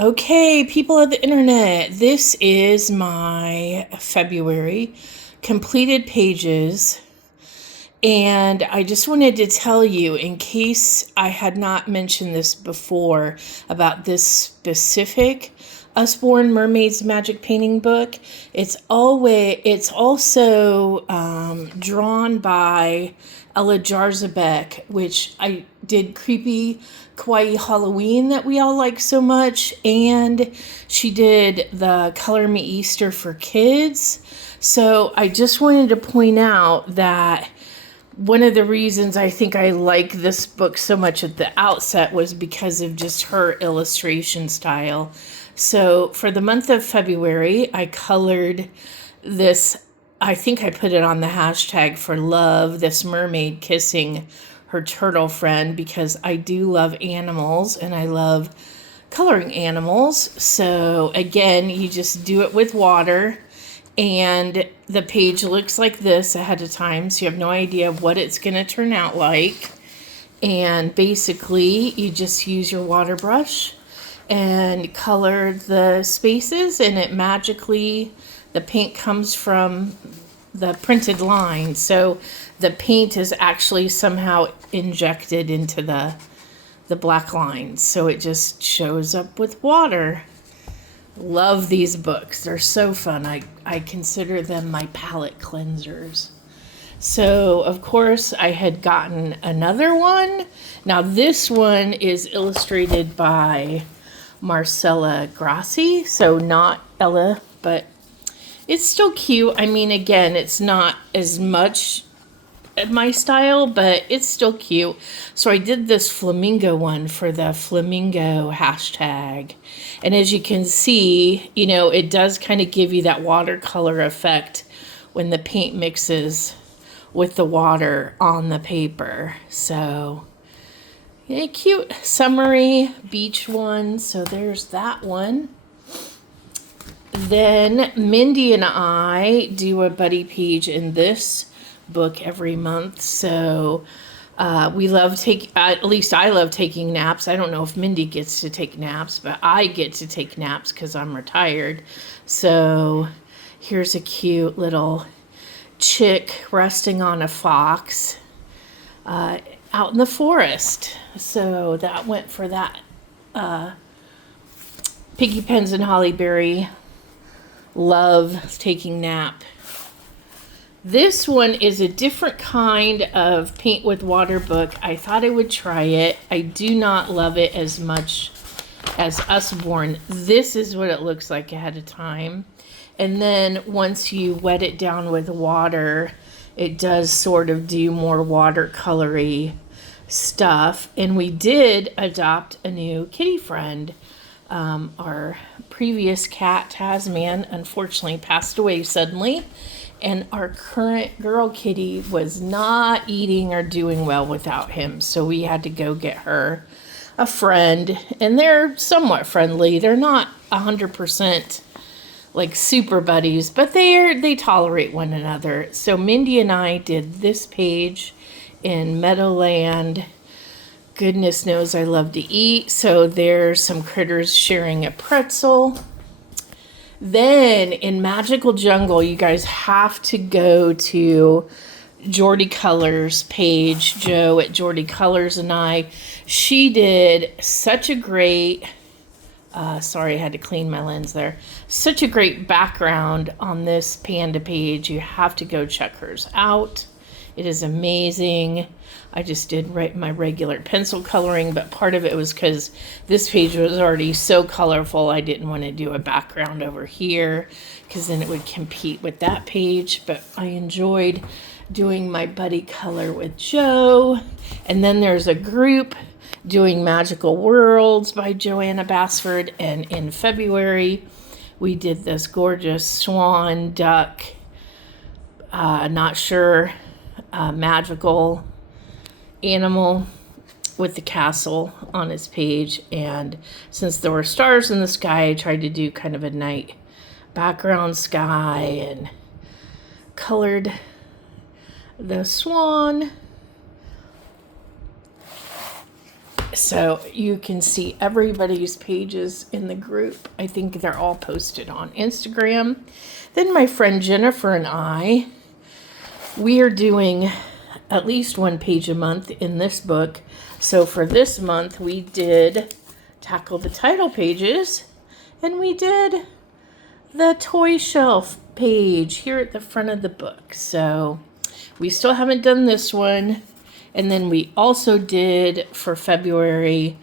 Okay, people of the internet, this is my February completed pages. And I just wanted to tell you, in case I had not mentioned this before, about this specific Usborne Mermaids Magic Painting book. It's also drawn by Ella Jarzabek, which I did Creepy Kawaii Halloween that we all like so much, and she did the Color Me Easter for kids. So I just wanted to point out that one of the reasons I think I like this book so much at the outset was because of just her illustration style. So for the month of February, I colored this. I think I put it on the hashtag for love, this mermaid kissing her turtle friend, because I do love animals and I love coloring animals. So again, you just do it with water. And the page looks like this ahead of time, so you have no idea what it's going to turn out like. And basically, you just use your water brush and color the spaces, and it magically, the paint comes from the printed line. So the paint is actually somehow injected into the black lines. So it just shows up with water. Love these books. They're so fun. I consider them my palette cleansers. So, of course, I had gotten another one. Now, this one is illustrated by Marcella Grassi. So, not Ella, but it's still cute. I mean, again, it's not as much my style, but it's still cute. So I did this flamingo one for the flamingo hashtag. And as you can see, it does kind of give you that watercolor effect when the paint mixes with the water on the paper. So, yeah, cute summery beach one. So there's that one. Then Mindy and I do a buddy page in this book every month. So we love at least I love taking naps. I don't know if Mindy gets to take naps, but I get to take naps because I'm retired. So here's a cute little chick resting on a fox out in the forest. So that went for that Piggy Pens and Holly Berry love taking nap. This one is a different kind of paint with water book. I thought I would try it. I do not love it as much as Usborne. This is what it looks like ahead of time. And then once you wet it down with water, it does sort of do more watercolory stuff. And we did adopt a new kitty friend. Our previous cat, Tasman, unfortunately passed away suddenly. And our current girl kitty was not eating or doing well without him. So we had to go get her a friend. And they're somewhat friendly. They're not 100% like super buddies, but they tolerate one another. So Mindy and I did this page in Meadowland. Goodness knows I love to eat. So there's some critters sharing a pretzel. Then in Magical Jungle, you guys have to go to Geordie Colors page, Jo at Geordie Colors and I. She did such a great, sorry, I had to clean my lens there. Such a great background on this panda page. You have to go check hers out. It is amazing. I just did my regular pencil coloring, but part of it was because this page was already so colorful. I didn't want to do a background over here because then it would compete with that page. But I enjoyed doing my buddy color with Jo. And then there's a group doing Magical Worlds by Joanna Basford. And in February, we did this gorgeous swan duck, not sure, magical animal with the castle on his page. And since there were stars in the sky, I tried to do kind of a night background sky and colored the swan. So you can see everybody's pages in the group. I think they're all posted on Instagram. Then my friend Jennifer and I, we are doing at least one page a month in this book. So for this month, we did tackle the title pages, and we did the toy shelf page here at the front of the book. So we still haven't done this one. And then we also did for February,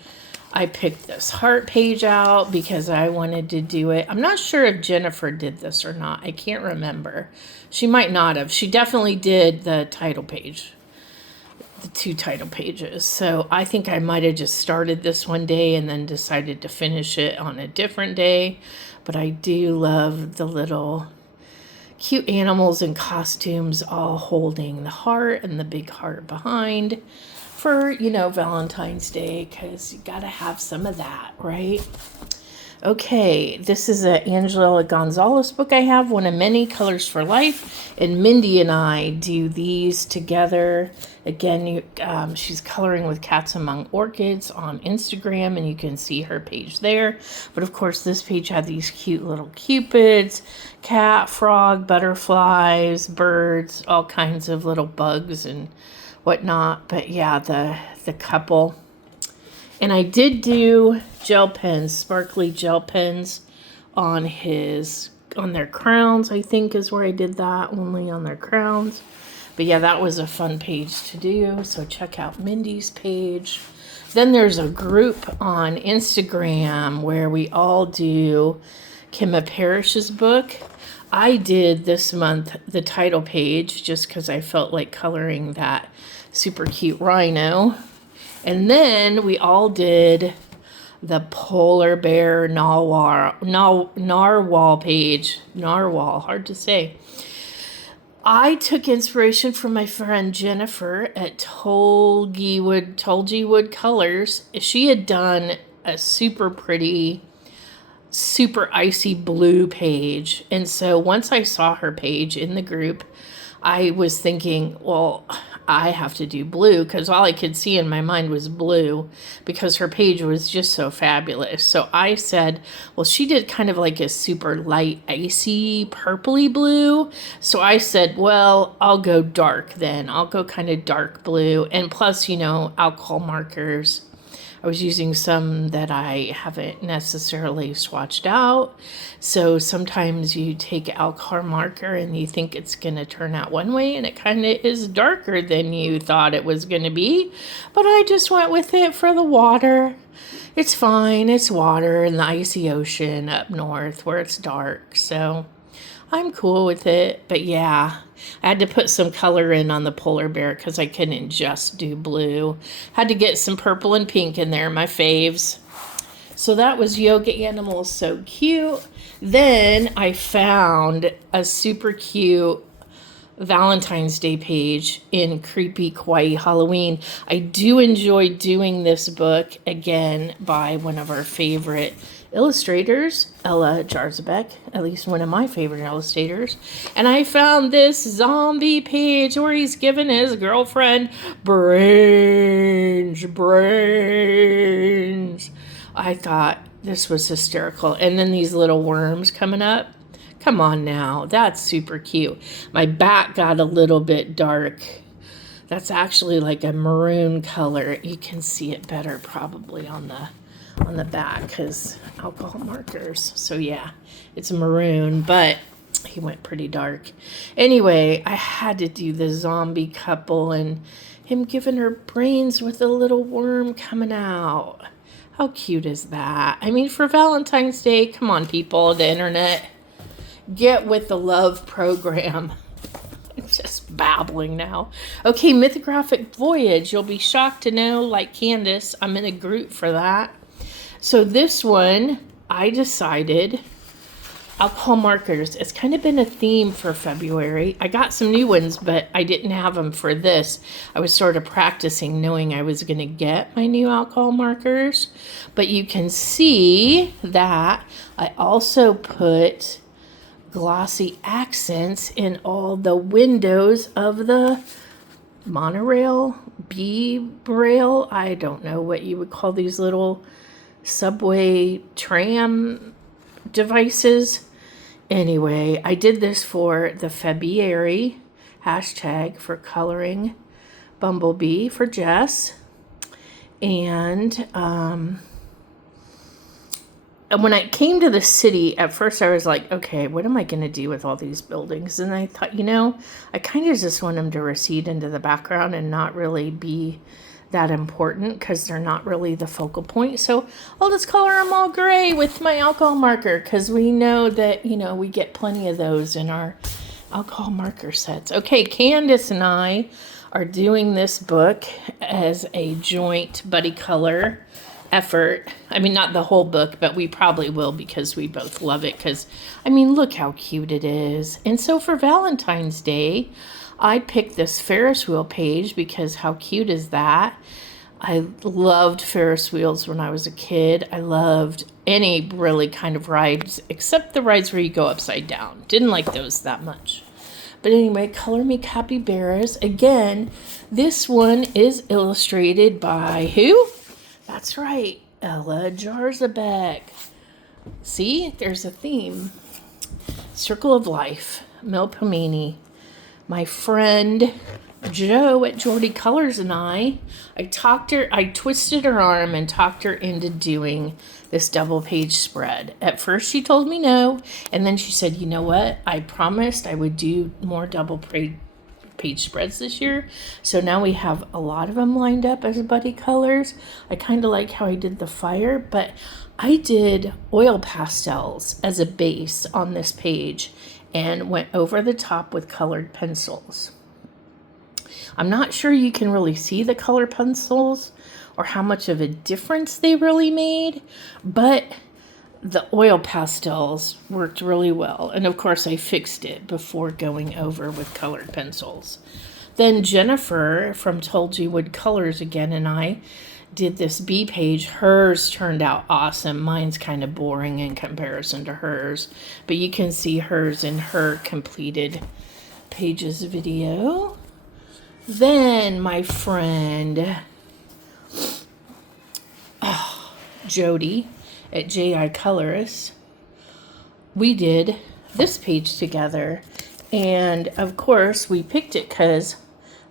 I picked this heart page out because I wanted to do it. I'm not sure if Jennifer did this or not. I can't remember. She might not have. She definitely did the title page, the 2 title pages. So I think I might have just started this one day and then decided to finish it on a different day. But I do love the little cute animals and costumes all holding the heart and the big heart behind for, Valentine's Day, because you got to have some of that, right? Okay, this is a Angela Gonzalez book I have, one of many, Colors for Life, and Mindy and I do these together. Again, she's coloring with Cats Among Orchids on Instagram, and you can see her page there. But of course, this page had these cute little cupids, cat, frog, butterflies, birds, all kinds of little bugs and whatnot. But yeah, the couple. And I did do gel pens, sparkly gel pens on their crowns, I think is where I did that, only on their crowns. But yeah, that was a fun page to do. So check out Mindy's page. Then there's a group on Instagram where we all do Kimma Parrish's book. I did this month the title page just because I felt like coloring that super cute rhino. And then we all did the polar bear narwhal page. Narwhal, hard to say. I took inspiration from my friend Jennifer at Tolgy Wood Colors. She had done a super pretty, super icy blue page. And so once I saw her page in the group, I was thinking, well, I have to do blue, because all I could see in my mind was blue because her page was just so fabulous. So I said, well, she did kind of like a super light, icy, purpley blue. So I said, well, I'll go dark then. I'll go kind of dark blue. And plus, alcohol markers. I was using some that I haven't necessarily swatched out. So sometimes you take alcohol marker and you think it's going to turn out one way, and it kind of is darker than you thought it was going to be. But I just went with it for the water. It's fine. It's water in the icy ocean up north where it's dark. So I'm cool with it. But yeah, I had to put some color in on the polar bear because I couldn't just do blue. Had to get some purple and pink in there, my faves. So that was Yoga Animals, so cute. Then I found a super cute Valentine's Day page in Creepy Kawaii Halloween. I do enjoy doing this book, again, by one of our favorite illustrators, Ella Jarzabek, at least one of my favorite illustrators. And I found this zombie page where he's giving his girlfriend brains. I thought this was hysterical. And then these little worms coming up. Come on now, that's super cute. My back got a little bit dark. That's actually like a maroon color. You can see it better probably on the back because alcohol markers. So yeah, it's maroon, but he went pretty dark. Anyway, I had to do the zombie couple and him giving her brains with a little worm coming out. How cute is that? I mean, for Valentine's Day, come on, people, the internet. Get with the love program. I'm just babbling now. Okay, Mythographic Voyage. You'll be shocked to know, like Candace, I'm in a group for that. So this one, I decided, alcohol markers. It's kind of been a theme for February. I got some new ones, but I didn't have them for this. I was sort of practicing, knowing I was going to get my new alcohol markers. But you can see that I also put glossy accents in all the windows of the monorail B-braille. I don't know what you would call these little subway tram devices. Anyway, I did this for the February hashtag for coloring Bumblebee for Jess. And when I came to the city, at first I was like, okay, what am I going to do with all these buildings? And I thought, I kind of just want them to recede into the background and not really be that important because they're not really the focal point. So I'll just color them all gray with my alcohol marker because we know that, we get plenty of those in our alcohol marker sets. Okay, Candace and I are doing this book as a joint buddy color effort. I mean, not the whole book, but we probably will because we both love it because, look how cute it is. And so for Valentine's Day, I picked this Ferris wheel page because how cute is that? I loved Ferris wheels when I was a kid. I loved any really kind of rides, except the rides where you go upside down. Didn't like those that much. But anyway, Color Me Capybaras. Again, this one is illustrated by who? That's right, Ella Jarzabek. See, there's a theme. Circle of Life, Mel Pomini. My friend Jo at Jordy Colors and I twisted her arm and talked her into doing this double page spread. At first she told me no, and then she said, you know what? I promised I would do more double page spreads this year. So now we have a lot of them lined up as buddy colors. I kind of like how I did the fire, but I did oil pastels as a base on this page and went over the top with colored pencils. I'm not sure you can really see the color pencils or how much of a difference they really made, but the oil pastels worked really well. And of course I fixed it before going over with colored pencils. Then Jennifer from Tulgey Wood Colors again and I did this B page. Hers turned out awesome. Mine's kind of boring in comparison to hers, but you can see hers in her completed pages video. Then my friend Jody at J.I. Colorist, we did this page together, and of course we picked it because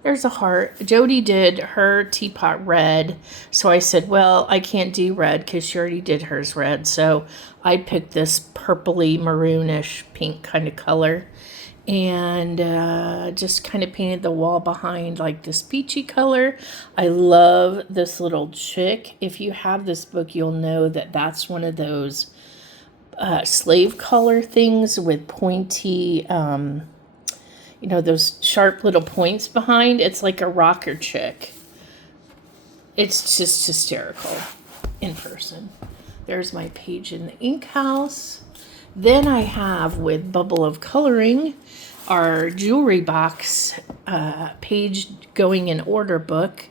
there's a heart. Jody did her teapot red, so I said, well, I can't do red because she already did hers red, so I picked this purpley maroonish pink kind of color and just kind of painted the wall behind like this peachy color. I love this little chick. If you have this book, you'll know that that's one of those slave collar things with pointy, those sharp little points behind. It's like a rocker chick. It's just hysterical in person. There's my page in the ink house. Then I have with Bubble of Coloring our jewelry box page going in order book.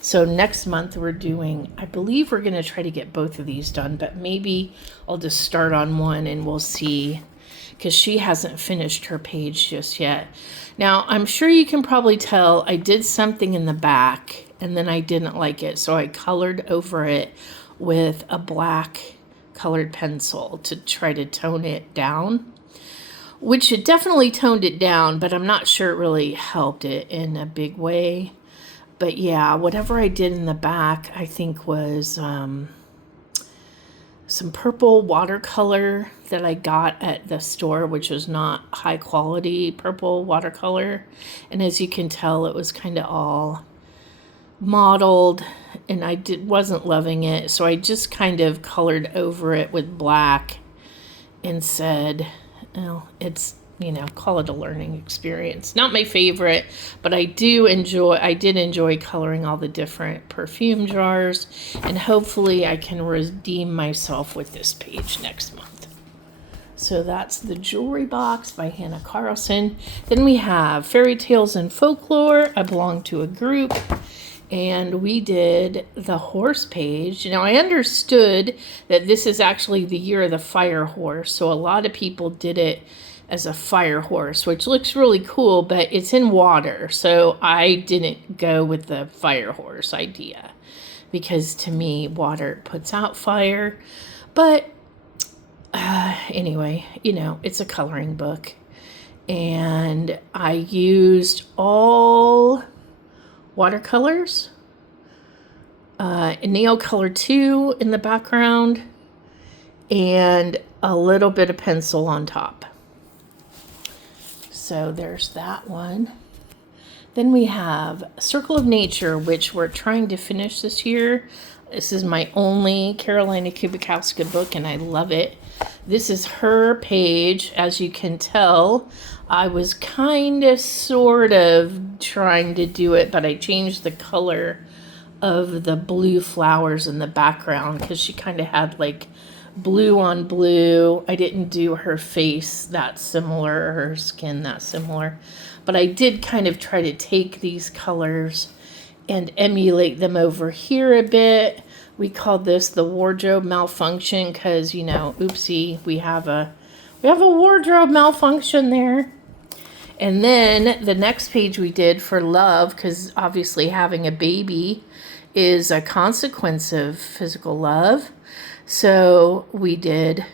So next month we're doing, I believe we're going to try to get both of these done, but maybe I'll just start on one and we'll see, because she hasn't finished her page just yet. Now, I'm sure you can probably tell I did something in the back and then I didn't like it, so I colored over it with a black colored pencil to try to tone it down, which it definitely toned it down, but I'm not sure it really helped it in a big way. But yeah, whatever I did in the back, I think was some purple watercolor that I got at the store, which was not high quality purple watercolor. And as you can tell, it was kind of all modeled and I wasn't loving it. So I just kind of colored over it with black and said, well, it's, call it a learning experience. Not my favorite, but I did enjoy coloring all the different perfume jars, and hopefully I can redeem myself with this page next month. So that's the jewelry box by Hannah Carlson. Then we have Fairy Tales and Folklore. I belong to a group, and we did the horse page. Now, I understood that this is actually the year of the fire horse, so a lot of people did it as a fire horse, which looks really cool, but it's in water. So I didn't go with the fire horse idea because to me, water puts out fire. But anyway, it's a coloring book. And I used all watercolors, Neocolor 2 in the background, and a little bit of pencil on top. So there's that one. Then we have Circle of Nature, which we're trying to finish this year. This is my only Carolina Kubikowska book, and I love it. This is her page. As you can tell, I was kind of sort of trying to do it, but I changed the color of the blue flowers in the background because she kind of had like blue on blue. I didn't do her face that similar, or her skin that similar, but I did kind of try to take these colors and emulate them over here a bit. We called this the wardrobe malfunction because, oopsie, we have a wardrobe malfunction there. And then the next page we did for love, because obviously having a baby is a consequence of physical love. So we did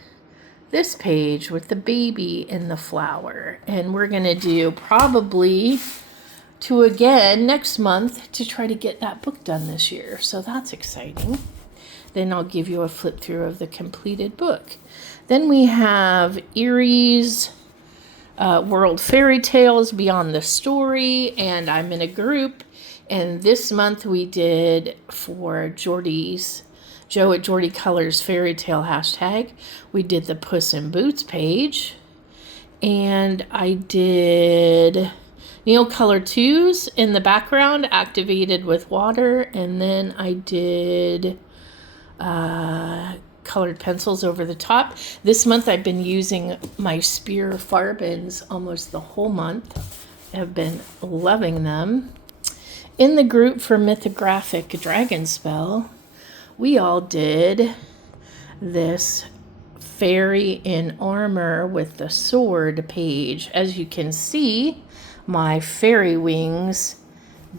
this page with the baby in the flower. And we're going to do probably 2 again next month to try to get that book done this year. So that's exciting. Then I'll give you a flip through of the completed book. Then we have Erie's World Fairy Tales Beyond the Story, and I'm in a group. And this month we did for Joe at Jordy Colors Fairy Tale hashtag. We did the Puss in Boots page, and I did Neocolor 2s in the background activated with water, and then I did colored pencils over the top. This month I've been using my Spear Farbins almost the whole month. I've been loving them. In the group for Mythographic Dragonspell, we all did this fairy in armor with the sword page. As you can see, my fairy wings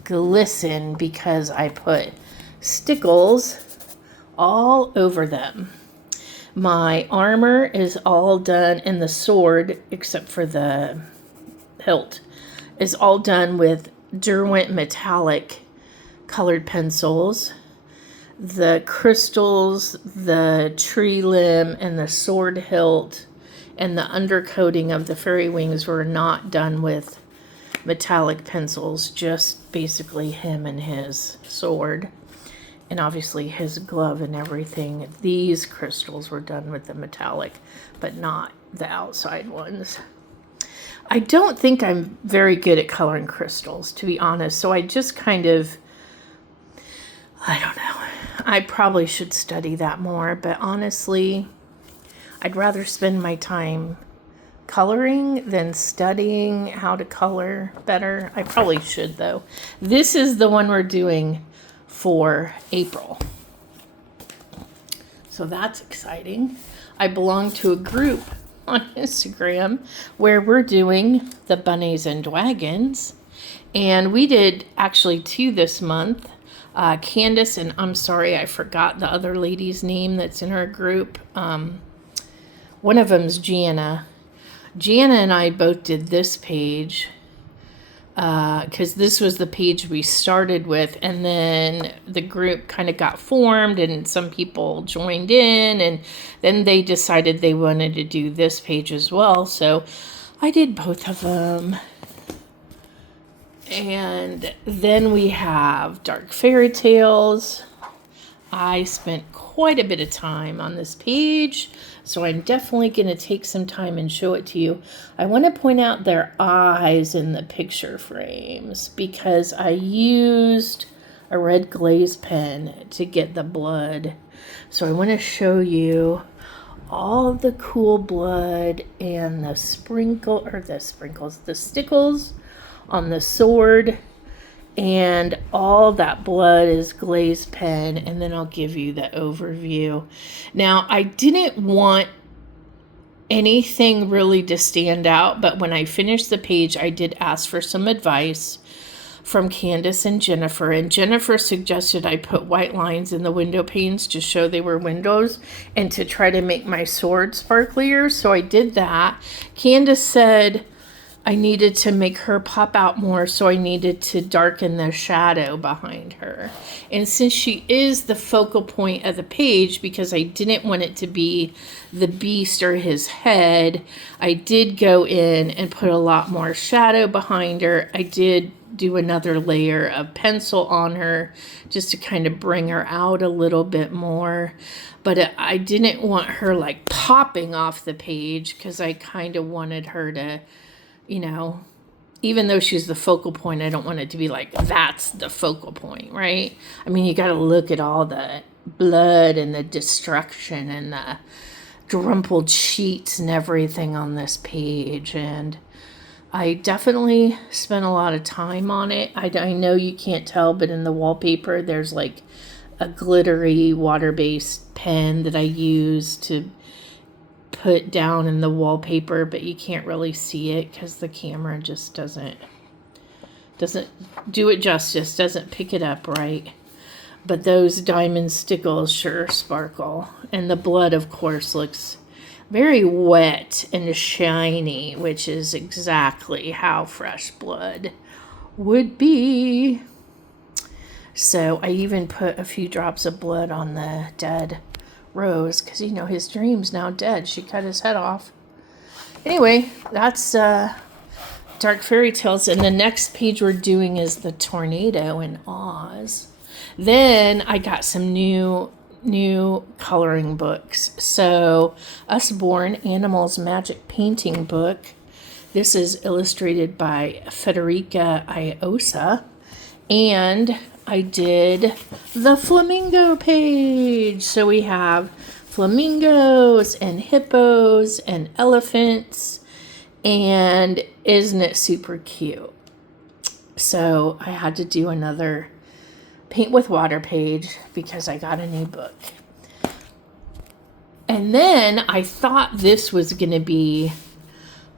glisten because I put stickles all over them. My armor is all done, and the sword, except for the hilt, is all done with Derwent metallic colored pencils. The crystals, the tree limb, and the sword hilt, and the undercoating of the fairy wings were not done with metallic pencils, just basically him and his sword. And obviously his glove and everything. These crystals were done with the metallic, but not the outside ones. I don't think I'm very good at coloring crystals, to be honest. So I just kind of, I don't know. I probably should study that more. But honestly, I'd rather spend my time coloring than studying how to color better. I probably should, though. This is the one we're doing for April. So that's exciting. I belong to a group on Instagram where we're doing the bunnies and dragons. And we did actually 2 this month. Candace, and I'm sorry, I forgot the other lady's name that's in our group. One of them's Gianna. Gianna and I both did this page because this was the page we started with, and then the group kind of got formed and some people joined in, and then they decided they wanted to do this page as well. So I did both of them. And then we have Dark Fairy Tales. I spent quite a bit of time on this page, so I'm definitely going to take some time and show it to you. I want to point out their eyes in the picture frames because I used a red glaze pen to get the blood. So I want to show you all of the cool blood and the the stickles on the sword, and all that blood is glazed pen, and then I'll give you the overview. Now, I didn't want anything really to stand out, but when I finished the page, I did ask for some advice from Candace and Jennifer suggested I put white lines in the window panes to show they were windows and to try to make my sword sparklier, so I did that. Candace said I needed to make her pop out more, so I needed to darken the shadow behind her. And since she is the focal point of the page, because I didn't want it to be the beast or his head, I did go in and put a lot more shadow behind her. I did do another layer of pencil on her just to kind of bring her out a little bit more. But I didn't want her like popping off the page because I kind of wanted her to, you know, even though she's the focal point, I don't want it to be like, that's the focal point, right? I mean, you got to look at all the blood and the destruction and the crumpled sheets and everything on this page. And I definitely spent a lot of time on it. I know you can't tell, but in the wallpaper, there's like a glittery water-based pen that I use to put down in the wallpaper, but you can't really see it because the camera just doesn't do it justice, doesn't pick it up right. But those diamond stickles sure sparkle. And the blood, of course, looks very wet and shiny, which is exactly how fresh blood would be. So I even put a few drops of blood on the dead Rose, because, you know, his dream's now dead. She cut his head off. Anyway, that's Dark Fairy Tales. And the next page we're doing is the tornado in Oz. Then I got some new coloring books. So Usborne Animals Magic Painting book. This is illustrated by Federica Iosa. And I did the flamingo page. So we have flamingos and hippos and elephants. And isn't it super cute? So I had to do another paint with water page because I got a new book. And then I thought this was going to be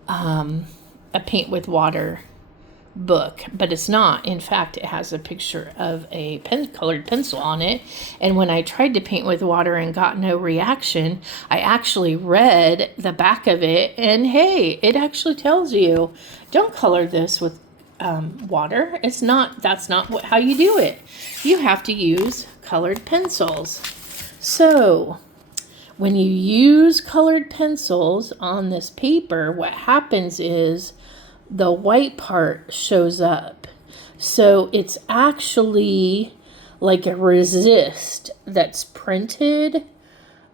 a paint with water book, but it's not. In fact, it has a picture of a colored pencil on it. And when I tried to paint with water and got no reaction, I actually read the back of it, and hey, it actually tells you, don't color this with water. That's not how you do it. You have to use colored pencils. So when you use colored pencils on this paper, what happens is the white part shows up. So it's actually like a resist that's printed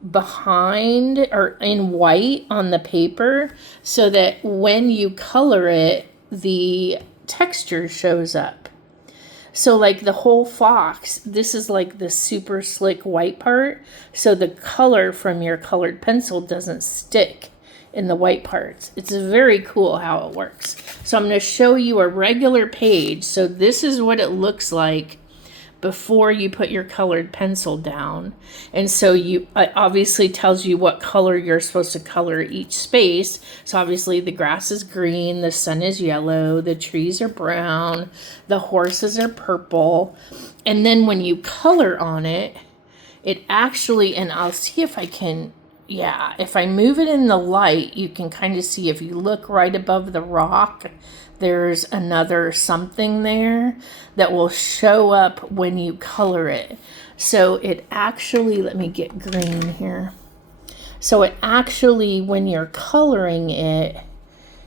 behind or in white on the paper, so that when you color it, the texture shows up. So like the whole fox, this is like the super slick white part, so the color from your colored pencil doesn't stick in the white parts. It's very cool how it works. So I'm going to show you a regular page. So this is what it looks like before you put your colored pencil down. And so it obviously tells you what color you're supposed to color each space. So obviously the grass is green, the sun is yellow, the trees are brown, the horses are purple. And then when you color on it, it actually, and I'll see if I can, if I move it in the light, you can kind of see, if you look right above the rock, there's another something there that will show up when you color it. So it actually, let me get green here. So it actually, when you're coloring it,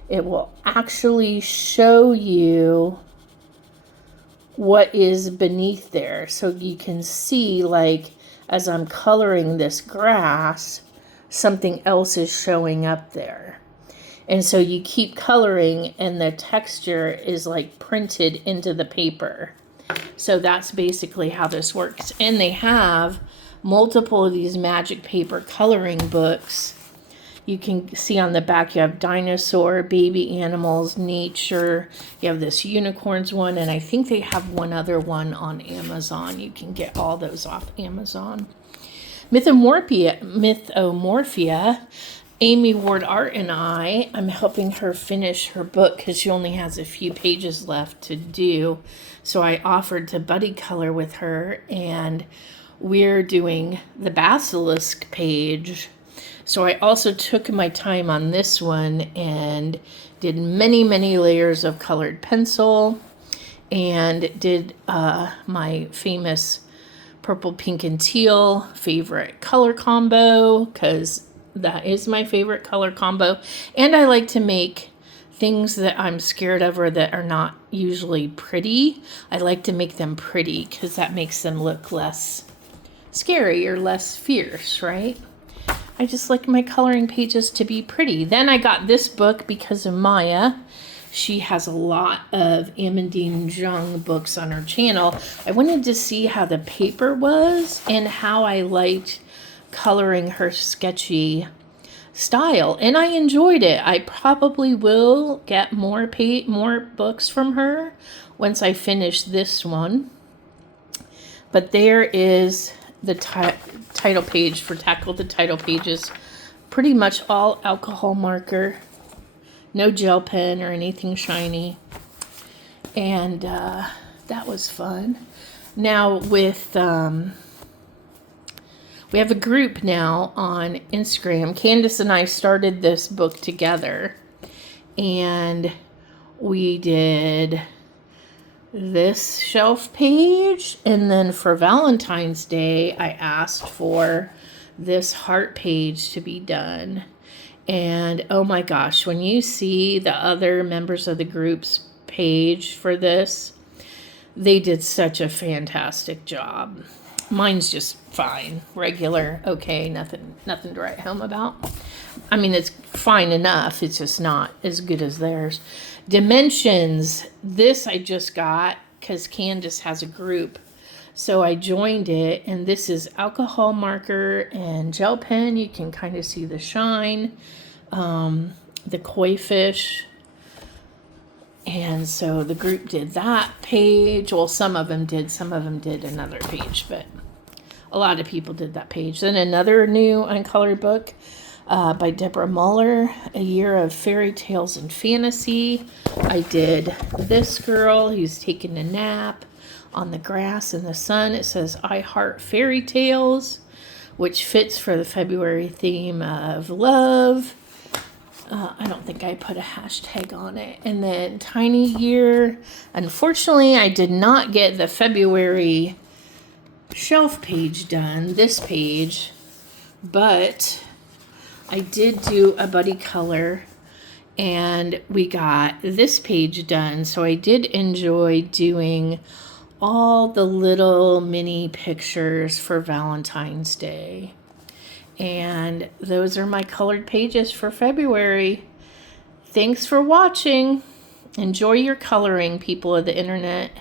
it will actually show you what is beneath there. So you can see, like, as I'm coloring this grass, something else is showing up there. And so you keep coloring and the texture is like printed into the paper. So that's basically how this works. And they have multiple of these magic paper coloring books. You can see on the back you have dinosaur, baby animals, nature. You have this unicorns one, and I think they have one other one on Amazon. You can get all those off Amazon. Mythomorphia Amy Ward Art and I'm helping her finish her book because she only has a few pages left to do. So I offered to buddy color with her, and we're doing the basilisk page. So I also took my time on this one and did many, many layers of colored pencil, and did my famous purple, pink, and teal favorite color combo, because that is my favorite color combo. And I like to make things that I'm scared of or that are not usually pretty. I like to make them pretty because that makes them look less scary or less fierce, right? I just like my coloring pages to be pretty. Then I got this book because of Maya. She has a lot of Amandine Jung books on her channel. I wanted to see how the paper was and how I liked coloring her sketchy style, and I enjoyed it. I probably will get more books from her once I finish this one. But there is the title page for Tackle the Title Pages. Pretty much all alcohol marker. No gel pen or anything shiny. And that was fun. Now with, we have a group now on Instagram. Candace and I started this book together. And we did this shelf page. And then for Valentine's Day, I asked for this heart page to be done. And oh my gosh, when you see the other members of the group's page for this, they did such a fantastic job. Mine's just fine, regular, okay, nothing to write home about. I mean, it's fine enough, it's just not as good as theirs. Dimensions, this I just got because Candace has a group. So I joined it, and this is alcohol marker and gel pen. You can kind of see the shine, the koi fish. And so the group did that page. Well, some of them did another page, but a lot of people did that page. Then another new uncolored book by Deborah Muller, A Year of Fairy Tales and Fantasy. I did this girl who's taking a nap on the grass in the sun. It says, I Heart Fairy Tales, which fits for the February theme of love. I don't think I put a hashtag on it. And then Tiny Year. Unfortunately, I did not get the February shelf page done, this page, but I did do a buddy color, and we got this page done. So I did enjoy doing all the little mini pictures for Valentine's Day. And those are my colored pages for February. Thanks for watching. Enjoy your coloring, people of the internet.